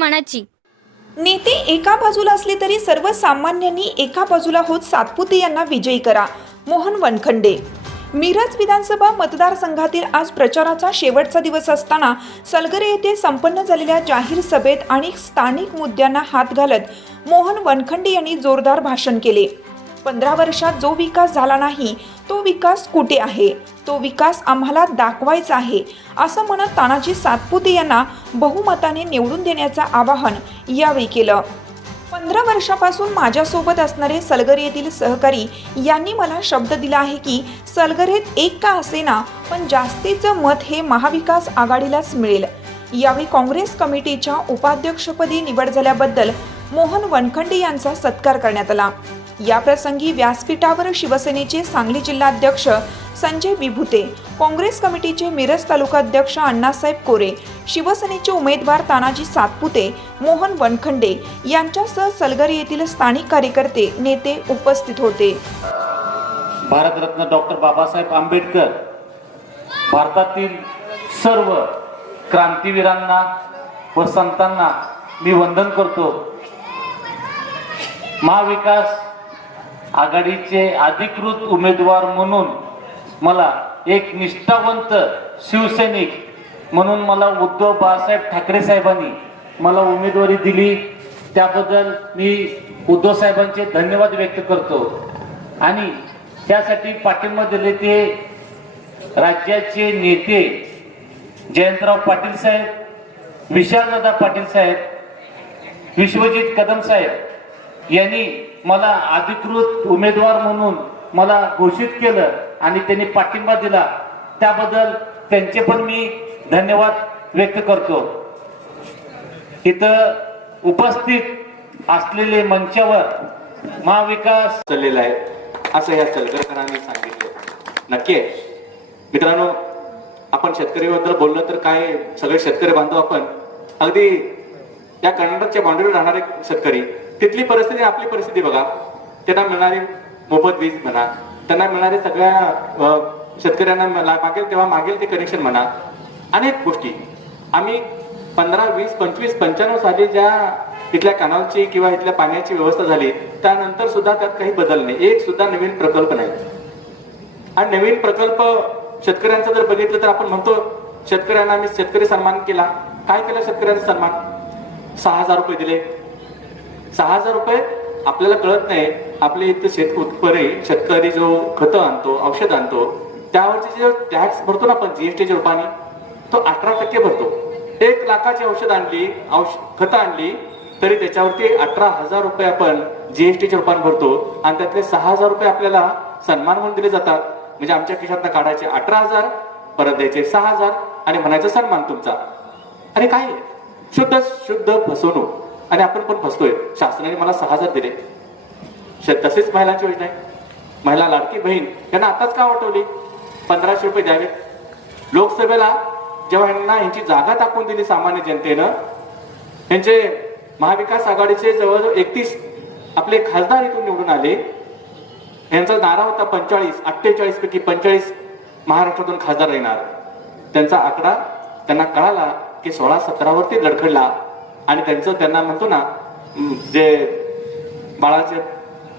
मनाची नेते एका बाजूला असले तरी सर्वसामान्यांनी एका बाजूला होत सातपुते यांना विजयी करा मोहन वनखंडे मिरज विधानसभा मतदारसंघातील आज प्रचाराचा शेवटचा दिवस असताना सलगरे येथे संपन्न झालेल्या जाहीर सभेत आणि स्थानिक मुद्द्यांना हात घालत मोहन वनखंडे यांनी जोरदार भाषण केले पंधरा वर्षात जो विकास झाला नाही तो विकास कुठे आहे तो विकास आम्हाला दाखवायचा आहे असं म्हणत तानाजी सातपुते यांना बहुमताने निवडून देण्याचं आवाहन यावेळी केलं पंधरा वर्षापासून माझ्यासोबत असणारे सलगर येथील सहकारी यांनी मला शब्द दिला आहे की सलगर एक का असेना पण जास्तीचं मत हे महाविकास आघाडीलाच मिळेल यावेळी काँग्रेस कमिटीच्या उपाध्यक्षपदी निवड झाल्याबद्दल मोहन वनखंडे यांचा सत्कार करण्यात आला याप्रसंगी व्यासपीठावर शिवसेनेचे सांगली जिल्हाध्यक्ष संजय बिभुते काँग्रेस कमिटीचे मिरज तालुका अध्यक्ष अण्णासाहेब कोरे शिवसेनेचे उमेदवार तानाजी सातपुते मोहन वनखंडे यांच्यासह सलगरी येथील स्थानिक कार्यकर्ते नेते उपस्थित होते भारतरत्न डॉक्टर बाबासाहेब आंबेडकर भारतातील सर्व क्रांतीवीरांना व संतांना मी वंदन करतो महाविकास आघाडीचे अधिकृत उमेदवार म्हणून मला एक निष्ठावंत शिवसैनिक म्हणून मला उद्धव बाळासाहेब ठाकरे साहेबांनी मला उमेदवारी दिली त्याबद्दल मी उद्धव साहेबांचे धन्यवाद व्यक्त करतो आणि त्यासाठी पाठिंबा दिले ते राज्याचे नेते जयंतराव पाटील साहेब विशालदादा पाटील साहेब विश्वजित कदम साहेब यांनी मला अधिकृत उमेदवार म्हणून मला घोषित केलं आणि त्यांनी पाठिंबा दिला त्याबद्दल त्यांचे पण मी धन्यवाद व्यक्त करतो इथं उपस्थित असलेले मंचावर महाविकास चाललेला आहे असं या सरकारकरांनी सांगितलं नक्की मित्रांनो आपण शेतकरीबद्दल बोललो तर काय सगळे शेतकरी बांधव आपण अगदी या कर्नाटकच्या बाउंड्रीवर राहणारे शेतकरी तिथली परिस्थिती आपली परिस्थिती बघा त्यांना मिळणारी मोफत वीज म्हणा त्यांना मिळणारे सगळ्या शेतकऱ्यांना मागेल तेव्हा मागेल ते कनेक्शन म्हणा अनेक गोष्टी आम्ही पंधरा वीस पंचवीस पंच्याण्णव साली ज्या इथल्या कॅनॉलची किंवा इथल्या पाण्याची व्यवस्था झाली त्यानंतर सुद्धा त्यात काही बदल नाही एक सुद्धा नवीन प्रकल्प नाही आणि नवीन प्रकल्प शेतकऱ्यांचा जर बघितलं तर आपण म्हणतो शेतकऱ्यांना आम्ही शेतकरी सन्मान केला काय केला शेतकऱ्यांचा सन्मान सहा हजार रुपये दिले सहा हजार रुपये आपल्याला कळत नाही आपले इथं शेत उत्परे शेतकरी जो खत आणतो औषध आणतो त्यावरचे जे टॅक्स भरतो ना आपण जीएसटीच्या रूपाने तो अठरा टक्के भरतो एक लाखाची औषध आणली औष खतं आणली तरी त्याच्यावरती अठरा हजार रुपये आपण जीएसटीच्या रूपाने भरतो आणि त्यातले सहा हजार रुपये आपल्याला सन्मान म्हणून दिले जातात म्हणजे आमच्या खिशात काढायचे अठरा हजार परत द्यायचे सहा हजार आणि म्हणायचं सन्मान तुमचा अरे काय शुद्ध शुद्ध फसवणूक आणि आपण पण फसतोय शासनाने मला सहा हजार दिले तसेच महिलांची योजना आहे महिला लाडकी बहीण यांना आताच का वाटवली पंधराशे रुपये द्यावे लोकसभेला जेव्हा यांना यांची जागा टाकून दिली सामान्य जनतेनं यांचे महाविकास आघाडीचे जवळजवळ एकतीस आपले खासदार इथून निवडून आले यांचा नारा होता पंचाळीस अठ्ठेचाळीस पैकी पंचाळीस महाराष्ट्रातून खासदार येणार त्यांचा आकडा त्यांना कळाला की सोळा सतरावरती लडखडला आणि त्यांचं त्यांना म्हणतो ना जे बाळाचे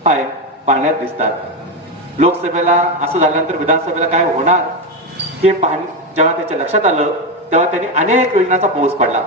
पाय पाण्यात दिसतात लोकसभेला असं झाल्यानंतर विधानसभेला काय होणार हे पाहणी जेव्हा त्याच्या लक्षात आलं तेव्हा त्यांनी अनेक योजनांचा पाऊस पडला